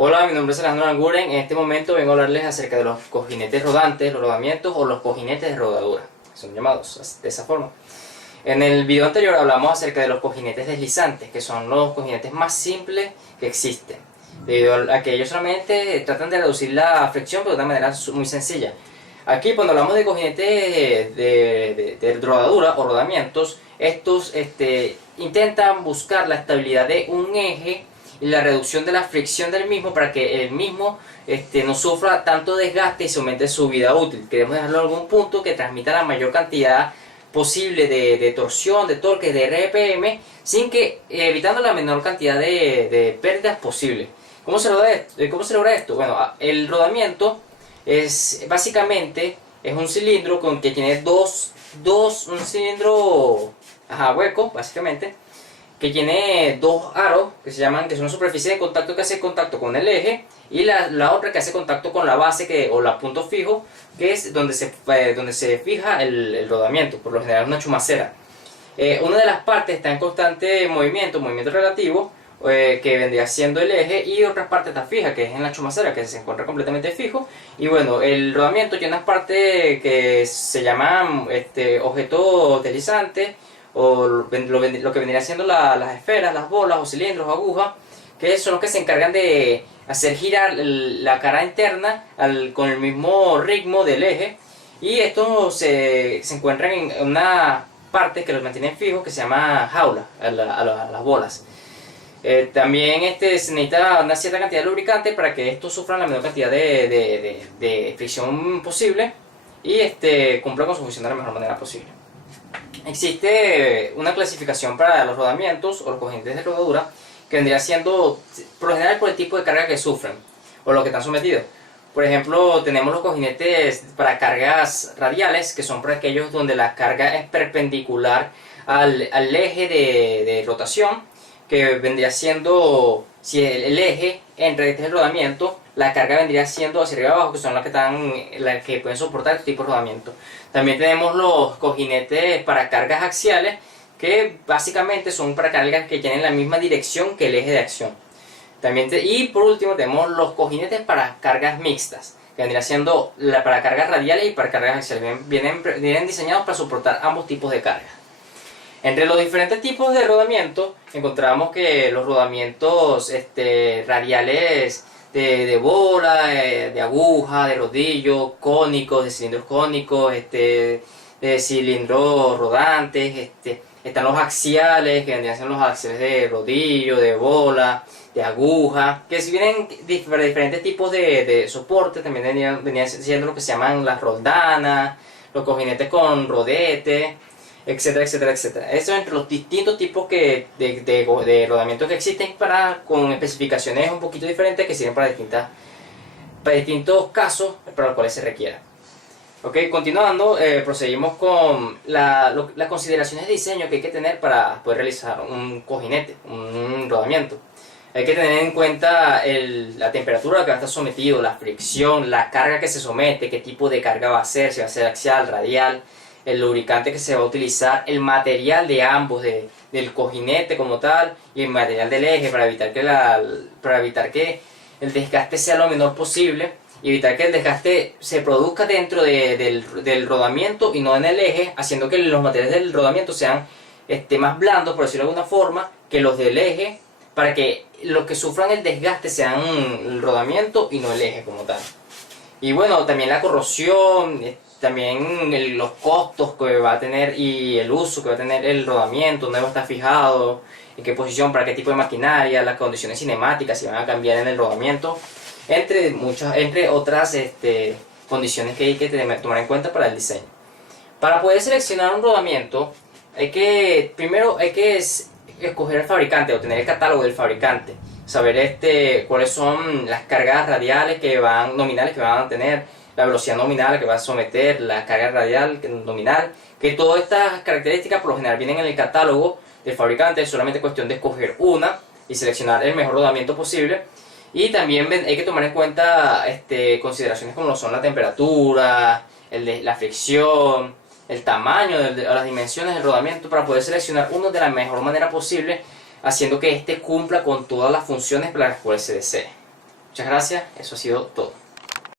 Hola, mi nombre es Alejandro Languren. En este momento vengo a hablarles acerca de los cojinetes rodantes, los rodamientos o los cojinetes de rodadura. Son llamados de esa forma. En el video anterior hablamos acerca de los cojinetes deslizantes, que son los cojinetes más simples que existen, debido a que ellos solamente tratan de reducir la fricción, pero de una manera muy sencilla. Aquí, cuando hablamos de cojinetes de rodadura o rodamientos, estos intentan buscar la estabilidad de un eje y la reducción de la fricción del mismo para que el mismo no sufra tanto desgaste y se aumente su vida útil. Queremos dejarlo en algún punto que transmita la mayor cantidad posible de torsión, de torque, de RPM, evitando la menor cantidad de pérdidas posible. ¿Cómo se logra esto? Bueno, el rodamiento es básicamente un cilindro que tiene un cilindro hueco, básicamente, que tiene dos aros que son una superficie de contacto que hace contacto con el eje, y la otra que hace contacto con la base o la punto fijo, que es donde se fija el rodamiento, por lo general una chumacera. Una de las partes está en constante movimiento relativo, que vendría siendo el eje, y otra parte está fija, que es en la chumacera, que se encuentra completamente fijo. Y bueno, el rodamiento tiene unas partes que se llaman objetos deslizantes, o lo que vendría siendo las esferas, las bolas o cilindros, agujas, que son los que se encargan de hacer girar la cara interna con el mismo ritmo del eje, y estos se encuentran en una parte que los mantienen fijos, que se llama jaula a las bolas. También se necesita una cierta cantidad de lubricante para que estos sufran la menor cantidad de fricción posible y cumplan con su función de la mejor manera posible. Existe una clasificación para los rodamientos o los cojinetes de rodadura, que vendría siendo por lo general por el tipo de carga que sufren o lo que están sometidos. Por ejemplo, tenemos los cojinetes para cargas radiales, que son para aquellos donde la carga es perpendicular al eje de rotación, que vendría siendo, si el eje entre el rodamiento, la carga vendría siendo hacia arriba y abajo, que son las que pueden soportar este tipo de rodamiento. También tenemos los cojinetes para cargas axiales, que básicamente son para cargas que tienen la misma dirección que el eje de acción. Y por último tenemos los cojinetes para cargas mixtas, que vendría siendo para cargas radiales y para cargas axiales. Vienen diseñados para soportar ambos tipos de cargas. Entre los diferentes tipos de rodamiento encontramos que los rodamientos radiales de bola, de aguja, de rodillo, cónicos, de cilindros cónicos, de cilindros rodantes, están los axiales, que vendrían siendo los axiales de rodillo, de bola, de aguja, que si vienen para diferentes tipos de soporte. También venían siendo lo que se llaman las roldanas, los cojinetes con rodete, etcétera, etcétera, etcétera. Eso entre los distintos tipos de rodamientos que existen, con especificaciones un poquito diferentes, que sirven para distintos casos para los cuales se requiera. Ok, continuando, proseguimos con las consideraciones de diseño que hay que tener para poder realizar un cojinete, un rodamiento. Hay que tener en cuenta la temperatura a la que va a estar sometido, la fricción, la carga que se somete, qué tipo de carga va a ser, si va a ser axial, radial, el lubricante que se va a utilizar, el material de ambos, del cojinete como tal, y el material del eje, para evitar que el desgaste sea lo menor posible, y evitar que el desgaste se produzca dentro del rodamiento y no en el eje, haciendo que los materiales del rodamiento sean más blandos, por decirlo de alguna forma, que los del eje, para que los que sufran el desgaste sean el rodamiento y no el eje como tal. Y bueno, también la corrosión, también los costos que va a tener y el uso que va a tener el rodamiento, dónde va a estar fijado, en qué posición, para qué tipo de maquinaria, las condiciones cinemáticas si van a cambiar en el rodamiento, entre otras condiciones que hay que tomar en cuenta para el diseño. Para poder seleccionar un rodamiento, primero hay que escoger el fabricante o tener el catálogo del fabricante, saber cuáles son las cargas radiales nominales que van a tener, la velocidad nominal a la que va a someter, la carga radial nominal, que todas estas características por lo general vienen en el catálogo del fabricante. Es solamente cuestión de escoger una y seleccionar el mejor rodamiento posible. Y también hay que tomar en cuenta consideraciones como son la temperatura, la fricción, el tamaño, las dimensiones del rodamiento, para poder seleccionar uno de la mejor manera posible, haciendo que cumpla con todas las funciones para las cuales se desee. Muchas gracias, eso ha sido todo.